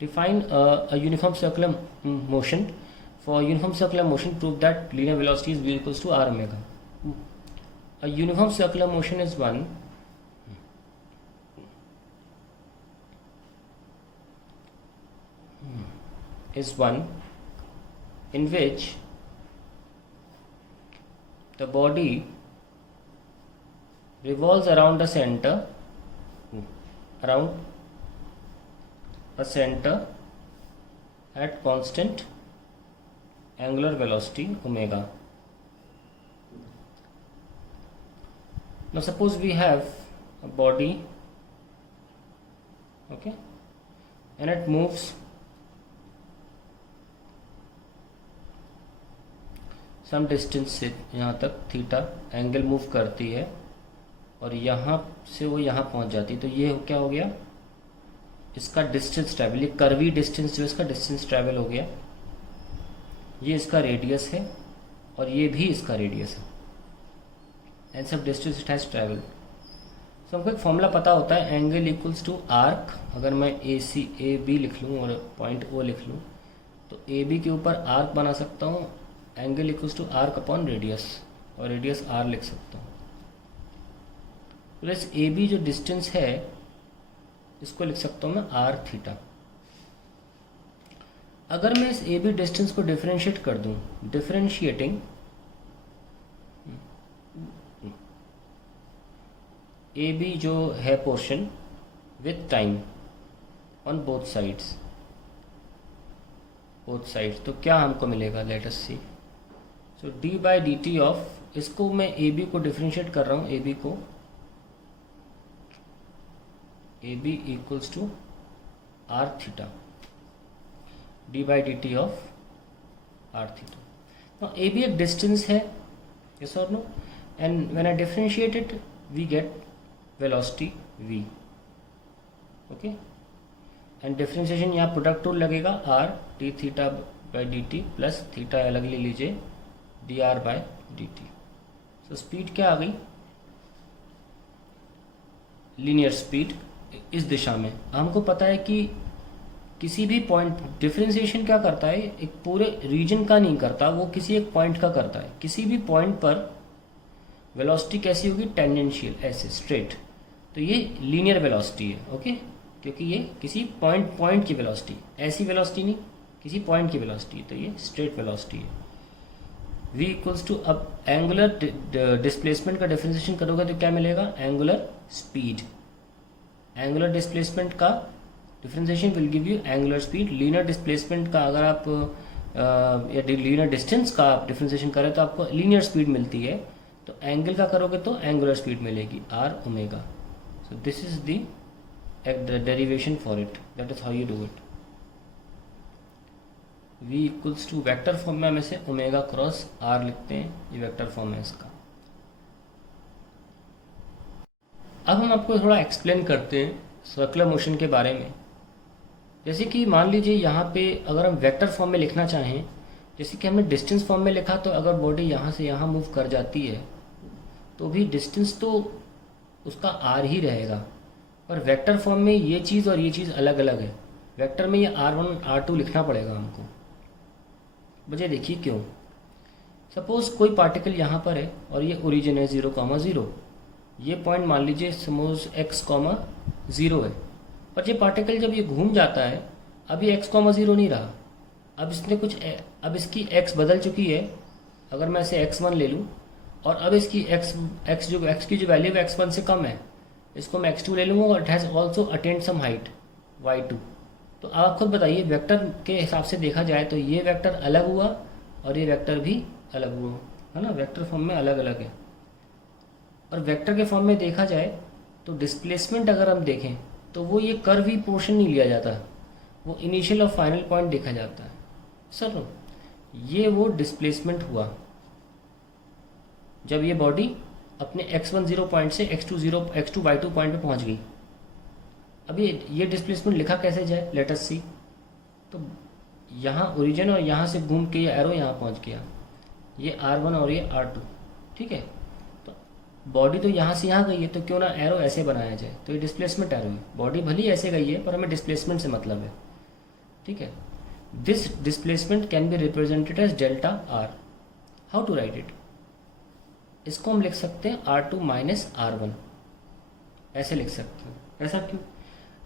Define a uniform circular motion. For uniform circular motion, prove that linear velocity is v equals to r omega. A uniform circular motion is one in which the body revolves around a center at constant angular velocity omega. Now suppose we have a body, okay, and it moves some distance से यहाँ तक theta angle move करती है और यहाँ से वो यहाँ पहुँच जाती है, तो ये क्या हो गया, इसका डिस्टेंस ट्रैवल, ये कर्वी डिस्टेंस जो इसका डिस्टेंस ट्रैवल हो गया, ये इसका रेडियस है और ये भी इसका रेडियस है, एंड सब डिस्टेंस इट हैज़ ट्रैवल। सो हमको एक फॉर्मूला पता होता है, एंगल इक्वल्स टू आर्क। अगर मैं ए बी लिख लूँ और पॉइंट ओ लिख लूँ तो ए बी के ऊपर आर्क बना सकता हूँ, angle equals to arc upon radius, और रेडियस आर लिख सकता हूँ। प्लस ए बी जो डिस्टेंस है इसको लिख सकता हूँ मैं आर थीटा। अगर मैं इस ए बी डिस्टेंस को डिफरेंशिएट कर दूँ, डिफरेंशिएटिंग ए बी जो है portion with time on both sides, तो क्या हमको मिलेगा, let us see. So D by D T of, इसको मैं ए बी को डिफरेंशिएट कर रहा हूँ, ए बी को, A B equals to R theta, D by D T of R theta. A B एक डिस्टेंस है, यस और no, and when I differentiate it we get velocity v, okay, and differentiation यहाँ product rule लगेगा, r D theta by D T plus theta अलग ले लीजिए D R by D T. So speed क्या आ गई, linear speed इस दिशा में। हमको पता है कि किसी भी पॉइंट, डिफरेंशिएशन क्या करता है, एक पूरे रीजन का नहीं करता, वो किसी एक पॉइंट का करता है। किसी भी पॉइंट पर वेलोसिटी कैसी होगी, टेंजेंशियल, ऐसे स्ट्रेट, तो ये लीनियर वेलोसिटी है, ओके, क्योंकि ये किसी पॉइंट की वेलोसिटी, ऐसी वेलोसिटी नहीं, किसी पॉइंट की वेलोसिटी, तो ये स्ट्रेट वेलोसिटी है। v इक्वल्स टू, अब एंगुलर डिस्प्लेसमेंट का डिफरेंशिएशन करोगे तो क्या मिलेगा, एंगुलर स्पीड। एंगुलर डिस्प्लेसमेंट का differentiation will give you angular speed. Linear displacement का अगर आप या लीनियर डिस्टेंस का आप डिफरेंशिएशन करें तो आपको लीनियर स्पीड मिलती है, तो एंगल का करोगे तो एंगुलर स्पीड मिलेगी, R omega. So this is the derivation for it, that is how you do it. v equals to vector form में हम इसे ओमेगा क्रॉस आर लिखते हैं, ये वेक्टर फॉर्म है इसका। अब हम आपको थोड़ा एक्सप्लेन करते हैं सर्कुलर मोशन के बारे में। जैसे कि मान लीजिए यहाँ पे अगर हम वेक्टर फॉर्म में लिखना चाहें, जैसे कि हमने डिस्टेंस फॉर्म में लिखा, तो अगर बॉडी यहाँ से यहाँ मूव कर जाती है तो भी डिस्टेंस तो उसका आर ही रहेगा, पर वेक्टर फॉर्म में ये चीज़ और ये चीज़ अलग अलग है। वेक्टर में ये r1 r2 लिखना पड़ेगा हमको। वजह देखिए क्यों। सपोज कोई पार्टिकल यहाँ पर है और ये ओरिजिन है 0,0, ये पॉइंट मान लीजिए सपोज x,0 है, पर ये पार्टिकल जब ये घूम जाता है, अब ये x,0 नहीं रहा, अब इसने अब इसकी x बदल चुकी है। अगर मैं इसे x1 ले लूँ और अब इसकी x की जो वैल्यू है x1 से कम है, इसको मैं x2 ले लूँगा और it has also attained some height y2। तो आप खुद बताइए, वेक्टर के हिसाब से देखा जाए तो ये वेक्टर अलग हुआ और ये वेक्टर भी अलग हुआ, है ना, वेक्टर फॉर्म में अलग अलग है। और वेक्टर के फॉर्म में देखा जाए तो डिस्प्लेसमेंट अगर हम देखें तो वो ये कर्वी पोर्शन नहीं लिया जाता, वो इनिशियल और फाइनल पॉइंट देखा जाता है। सर ये वो डिस्प्लेसमेंट हुआ जब ये बॉडी अपने x10 पॉइंट से x2y2 पॉइंट पे पहुंच गई। अब ये डिस्प्लेसमेंट लिखा कैसे जाए, लेट अस सी। तो यहाँ ओरिजिन और यहाँ से घूम के ये एरो यहाँ पहुँच गया, ये r1 और ये r2, ठीक है। तो बॉडी तो यहाँ से यहाँ गई है, तो क्यों ना एरो ऐसे बनाया जाए, तो ये डिस्प्लेसमेंट एरो है। बॉडी भली ऐसे गई है पर हमें डिस्प्लेसमेंट से मतलब है। ठीक है। This displacement can be represented as delta R. How to write it? इसको हम लिख सकते हैं R2 माइनस R1, ऐसे लिख सकते हैं। ऐसा क्यों?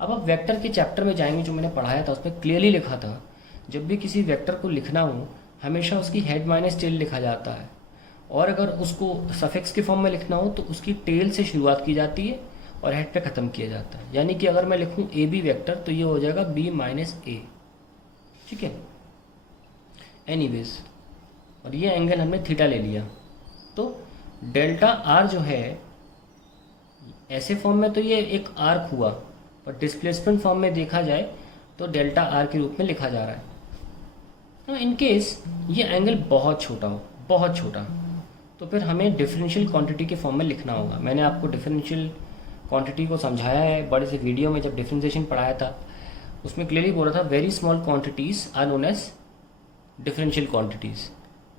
अब आप वेक्टर के चैप्टर में जाएंगे, जो मैंने पढ़ाया था उसमें क्लियरली लिखा था, जब भी किसी वेक्टर को लिखना हो हमेशा उसकी हेड माइनस टेल लिखा जाता है, और अगर उसको सफिक्स के फॉर्म में लिखना हो तो उसकी टेल से शुरुआत की जाती है और हेड पे ख़त्म किया जाता है। यानी कि अगर मैं लिखूं ए बी वैक्टर तो ये हो जाएगा बी माइनस ए, ठीक है। एनीवेज, और ये एंगल हमने थीटा ले लिया, तो डेल्टा आर जो है ऐसे फॉर्म में तो ये एक आर्क हुआ, पर डिस्प्लेसमेंट फॉर्म में देखा जाए तो डेल्टा आर के रूप में लिखा जा रहा है। तो इन केस ये एंगल बहुत छोटा हो, बहुत छोटा, तो फिर हमें डिफरेंशियल क्वांटिटी के फॉर्म में लिखना होगा। मैंने आपको डिफरेंशियल क्वांटिटी को समझाया है बड़े से वीडियो में, जब डिफरेंशिएशन पढ़ाया था उसमें क्लियरली बोला था very small quantities are known as differential quantities.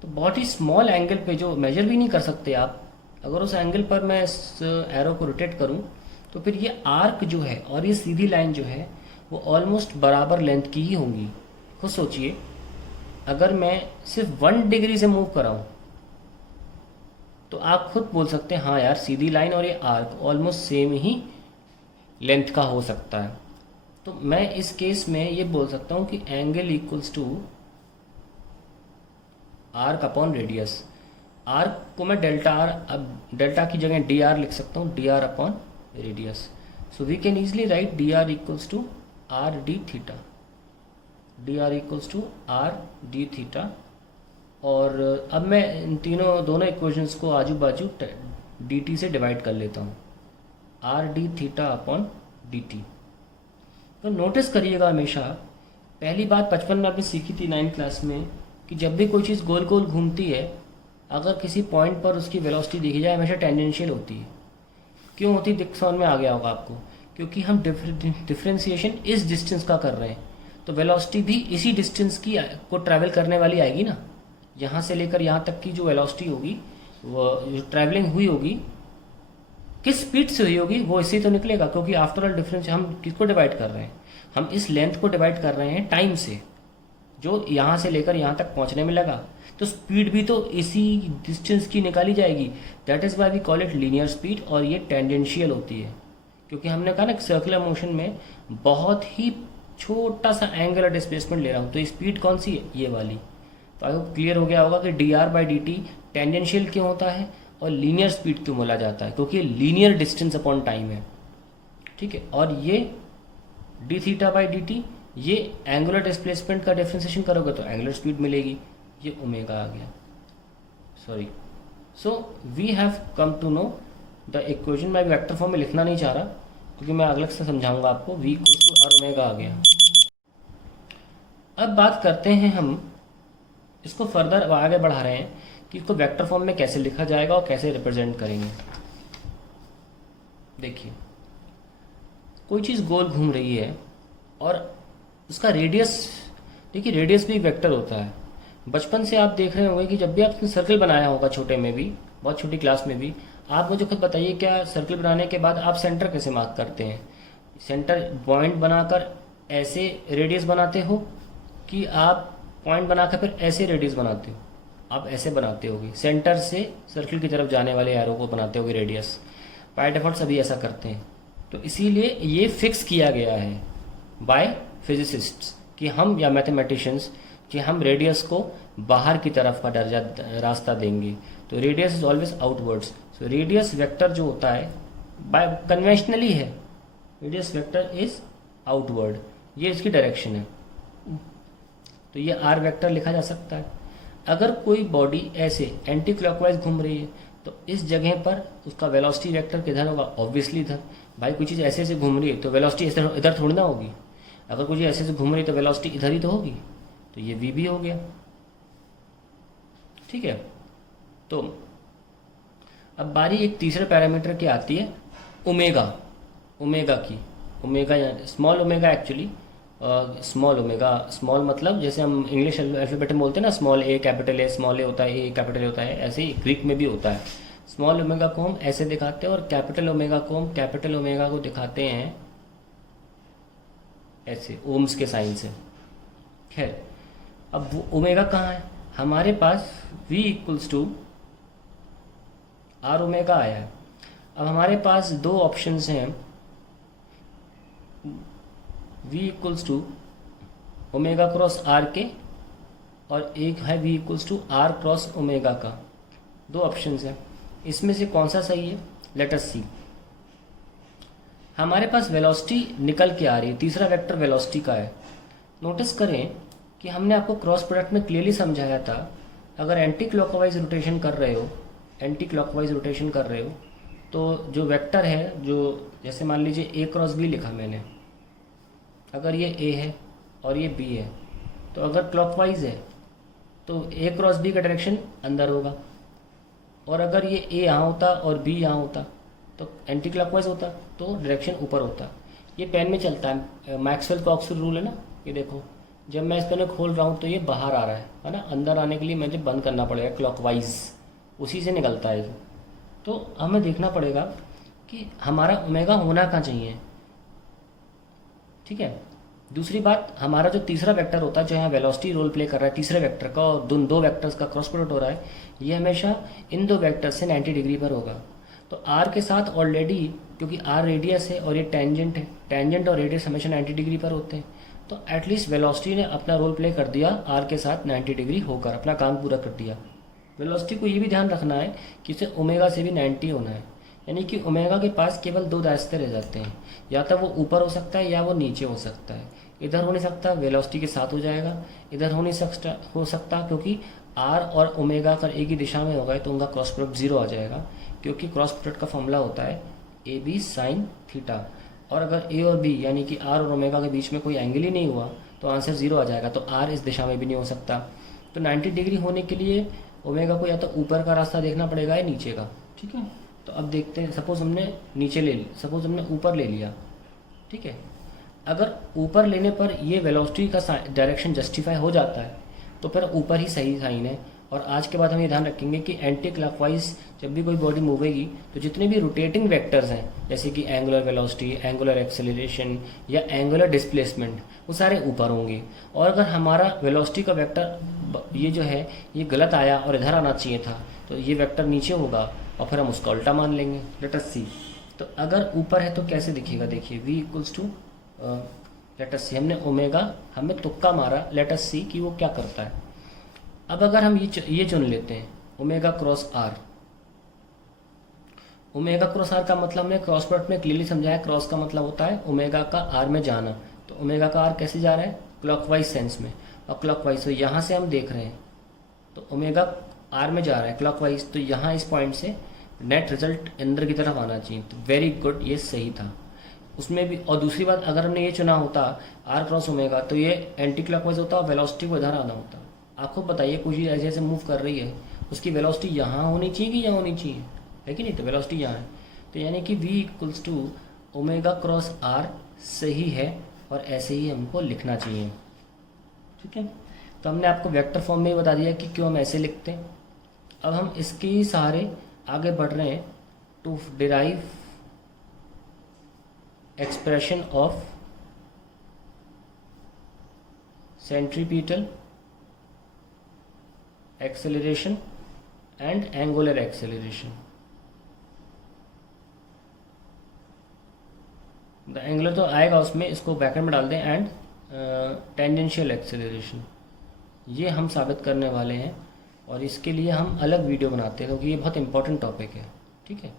तो बहुत ही स्मॉल एंगल पे जो मेजर भी नहीं कर सकते आप, अगर उस एंगल पर मैं इस एरो को रोटेट करूं तो फिर ये आर्क जो है और ये सीधी लाइन जो है वो ऑलमोस्ट बराबर लेंथ की ही होंगी। खुद सोचिए, अगर मैं सिर्फ 1 डिग्री से मूव कराऊं तो आप खुद बोल सकते हैं हाँ यार, सीधी लाइन और ये आर्क ऑलमोस्ट सेम ही लेंथ का हो सकता है। तो मैं इस केस में ये बोल सकता हूँ कि angle equals to arc upon radius. Arc को मैं डेल्टा आर, अब डेल्टा की जगह डी आर लिख सकता हूँ, D R upon radius. So we can easily write D R equals to R D theta, D R equals to R D theta. और अब मैं इन दोनों इक्वेशंस को आजू बाजू डी टी से डिवाइड कर लेता हूँ, are D theta upon D T. तो नोटिस करिएगा हमेशा, पहली बात बचपन में आपने सीखी थी 9th क्लास में कि जब भी कोई चीज़ गोल गोल घूमती है, अगर किसी पॉइंट पर उसकी वेलोसिटी देखी जाए हमेशा टेंजेंशियल होती है। क्यों होती है समझ में आ गया होगा आपको, क्योंकि हम डिफ्रेंसिएशन इस डिस्टेंस का कर रहे हैं, तो वेलोसिटी भी इसी डिस्टेंस की को ट्रैवल करने वाली आएगी ना। यहाँ से लेकर यहाँ तक की जो वेलोसिटी होगी, वो जो ट्रैवलिंग हुई होगी, किस स्पीड से हुई होगी वो इसी तो निकलेगा, क्योंकि आफ्टर ऑल डिफरेंस हम किसको डिवाइड कर रहे हैं, हम इस लेंथ को डिवाइड कर रहे हैं टाइम से, जो यहाँ से लेकर यहाँ तक पहुँचने में लगा। तो स्पीड भी तो इसी डिस्टेंस की निकाली जाएगी। That is why we call it linear speed, और ये टेंजेंशियल होती है, क्योंकि हमने कहा ना सर्कुलर मोशन में बहुत ही छोटा सा एंगल और डिस्प्लेसमेंट ले रहा हूँ। तो स्पीड कौन सी है? ये वाली। तो आपको क्लियर हो गया होगा कि D R by D T tangential क्यों होता है और लीनियर स्पीड क्यों बोला जाता है, क्योंकि लीनियर डिस्टेंस अपॉन टाइम है, ठीक है। और ये D theta by D T, ये एंगुलर डिस्प्लेसमेंट का डिफ्रेंसिएशन करोगे तो एंगुलर स्पीड मिलेगी। ये ओमेगा आ गया, sorry. So we have come to know the equation. मैं वेक्टर फॉर्म में लिखना नहीं चाह रहा क्योंकि मैं अलग से समझाऊंगा आपको। v equals to R omega आ गया। अब बात करते हैं, हम इसको फर्दर आगे बढ़ा रहे हैं कि इसको वेक्टर फॉर्म में कैसे लिखा जाएगा और कैसे रिप्रेजेंट करेंगे। देखिए, कोई चीज़ गोल घूम रही है और उसका रेडियस, देखिए रेडियस भी वेक्टर होता है। बचपन से आप देख रहे होंगे कि जब भी आपने सर्कल बनाया होगा, छोटे में भी, बहुत छोटी क्लास में भी, आप मुझे खुद बताइए क्या सर्कल बनाने के बाद आप सेंटर कैसे मार्क करते हैं? सेंटर पॉइंट बनाकर ऐसे रेडियस बनाते हो कि आप पॉइंट बनाकर फिर ऐसे रेडियस बनाते हो? आप ऐसे बनाते होगे, सेंटर से सर्कल की तरफ जाने वाले एरो को बनाते होगे रेडियस। बाय डिफॉल्ट सभी ऐसा करते हैं। तो इसीलिए ये फिक्स किया गया है बाय फिजिसिस्ट्स कि हम, या मैथमेटिशियंस, कि हम रेडियस को बाहर की तरफ का दर्जा रास्ता देंगे। तो radius is always outwards. So radius vector जो होता है बाय कन्वेंशनली है, रेडियस वेक्टर इज आउटवर्ड, ये इसकी डायरेक्शन है। तो ये आर वेक्टर लिखा जा सकता है। अगर कोई बॉडी ऐसे एंटी क्लॉकवाइज घूम रही है तो इस जगह पर उसका वेलोसिटी वेक्टर किधर होगा? ऑब्वियसली इधर। भाई कोई चीज़ ऐसे ऐसे घूम रही है तो वेलोसिटी इधर थोड़ी ना होगी। अगर कोई चीज़ ऐसे ऐसे घूम रही है तो वेलोसिटी इधर ही तो होगी। तो ये वी भी हो गया, ठीक है। तो अब बारी एक तीसरे पैरामीटर की आती है, ओमेगा। ओमेगा की, omega small omega actually, small omega, small मतलब जैसे हम इंग्लिश अल्फ़ाबेट में बोलते हैं ना, small A capital A, small A होता है, ए कैपिटल ए होता है, ऐसे ही ग्रीक में भी होता है। स्मॉल ओमेगा को हम ऐसे दिखाते हैं और कैपिटल ओमेगा को हम, कैपिटल ओमेगा को दिखाते हैं ऐसे, ओम्स के साइन से। खैर, अब वो ओमेगा कहाँ है? हमारे पास v equals to R omega आया है। अब हमारे पास दो ऑप्शंस हैं, v equals to omega cross R के, और एक है v equals to R cross omega का। दो ऑप्शंस हैं, इसमें से कौन सा सही है? लेट अस सी। हमारे पास वेलोसिटी निकल के आ रही है, तीसरा वेक्टर वेलोसिटी का है। नोटिस करें कि हमने आपको क्रॉस प्रोडक्ट में क्लियरली समझाया था, अगर एंटी क्लॉकवाइज रोटेशन कर रहे हो, एंटी क्लॉकवाइज रोटेशन कर रहे हो, तो जो वेक्टर है, जो जैसे मान लीजिए ए क्रॉस बी लिखा मैंने, अगर ये ए है और ये बी है, तो अगर क्लॉकवाइज है तो ए क्रॉस बी का डायरेक्शन अंदर होगा, और अगर ये ए यहाँ होता और बी यहाँ होता तो एंटी क्लॉकवाइज होता, तो डायरेक्शन ऊपर होता। ये पेन में चलता है, मैक्सवेल का ऑक्सील रूल है ना, ये देखो, जब मैं इस पेन को खोल रहा हूँ तो ये बाहर आ रहा है ना, अंदर आने के लिए मुझे बंद करना पड़ेगा क्लॉकवाइज, उसी से निकलता है ये। तो हमें देखना पड़ेगा कि हमारा ओमेगा होना कहाँ चाहिए, ठीक है। दूसरी बात, हमारा जो तीसरा वेक्टर होता है, जो यहाँ वेलोसिटी रोल प्ले कर रहा है तीसरे वेक्टर का, और दो वेक्टर्स का क्रॉस प्रोडक्ट हो रहा है, ये हमेशा इन दो वेक्टर से 90 डिग्री पर होगा। तो आर के साथ ऑलरेडी, क्योंकि आर रेडियस है और ये टेंजेंट है, टेंजेंट और रेडियस हमेशा 90 डिग्री पर होते हैं, तो एटलीस्ट वेलोसिटी ने अपना रोल प्ले कर दिया, आर के साथ 90 डिग्री होकर अपना काम पूरा कर दिया। वेलोसिटी को ये भी ध्यान रखना है कि इसे ओमेगा से भी 90 होना है, यानी कि ओमेगा के पास केवल दो रास्ते रह जाते हैं, या तो वो ऊपर हो सकता है या वो नीचे हो सकता है। इधर हो नहीं सकता, वेलोसिटी के साथ हो जाएगा, इधर हो नहीं सकता क्योंकि आर और ओमेगा अगर एक ही दिशा में होगा तो उनका क्रॉस प्रोडक्ट 0 आ जाएगा, क्योंकि क्रॉस प्रोडक्ट का फॉर्मूला होता है ए बी साइन थीटा, और अगर ए और बी यानी कि आर और ओमेगा के बीच में कोई एंगल ही नहीं हुआ तो आंसर 0 आ जाएगा, तो आर इस दिशा में भी नहीं हो सकता। तो 90 डिग्री होने के लिए ओमेगा को या तो ऊपर का रास्ता देखना पड़ेगा या नीचे का, ठीक है। तो अब देखते हैं, सपोज हमने नीचे ले लिया, सपोज हमने ऊपर ले लिया, ठीक है। अगर ऊपर लेने पर ये वेलोसिटी का डायरेक्शन जस्टिफाई हो जाता है तो फिर ऊपर ही सही साइन है। और आज के बाद हम ये ध्यान रखेंगे कि एंटी क्लॉकवाइज जब भी कोई बॉडी मूवेगी तो जितने भी रोटेटिंग वेक्टर्स हैं, जैसे कि एंगुलर वेलोसिटी, एंगुलर एक्सेलरेशन या एंगुलर डिस्प्लेसमेंट, वो सारे ऊपर होंगे। और अगर हमारा वेलोसिटी का वेक्टर ये जो है ये गलत आया और इधर आना चाहिए था, तो ये वेक्टर नीचे होगा और फिर हम उसका उल्टा मान लेंगे। Let us see. तो अगर ऊपर है तो कैसे दिखेगा, देखिए v equals to let us see, हमने ओमेगा, हमें तुक्का मारा, लेट अस सी कि वो क्या करता है। अब अगर हम ये चुन लेते हैं omega cross R, omega cross R का मतलब हमने क्रॉस प्रोडक्ट में क्लियरली समझाया, क्रॉस का मतलब होता है ओमेगा का आर में जाना। तो ओमेगा का आर कैसे जा रहा है, क्लॉकवाइज सेंस में, और क्लॉकवाइज, तो यहाँ से हम देख रहे हैं तो ओमेगा आर में जा रहा है क्लॉकवाइज, तो यहाँ इस पॉइंट से नेट रिजल्ट अंदर की तरफ आना चाहिए। तो वेरी गुड, ये सही था उसमें भी। और दूसरी बात, अगर हमने ये चुना होता आर क्रॉस ओमेगा तो ये एंटी क्लॉकवाइज होता और वेलोसिटी को इधर आना होता। आपको बताइए कोई चीज़ ऐसे ऐसे मूव कर रही है, उसकी वेलोसिटी यहाँ होनी चाहिए कि यहाँ होनी चाहिए, है कि नहीं, तो वेलोसिटी यहाँ है। तो यानी कि v equals to omega cross R सही है, और ऐसे ही हमको लिखना चाहिए, ठीक है। तो हमने आपको वेक्टर फॉर्म में ही बता दिया कि क्यों हम ऐसे लिखते हैं। अब हम इसके ही सहारे आगे बढ़ रहे हैं to derive expression of centripetal acceleration and angular acceleration. The angular तो आएगा उसमें, इसको ब्रैकेट में डाल दें, एंड टेंजेंशियल एक्सेलरेशन, ये हम साबित करने वाले हैं। और इसके लिए हम अलग वीडियो बनाते हैं क्योंकि ये बहुत इंपॉर्टेंट टॉपिक है, ठीक है।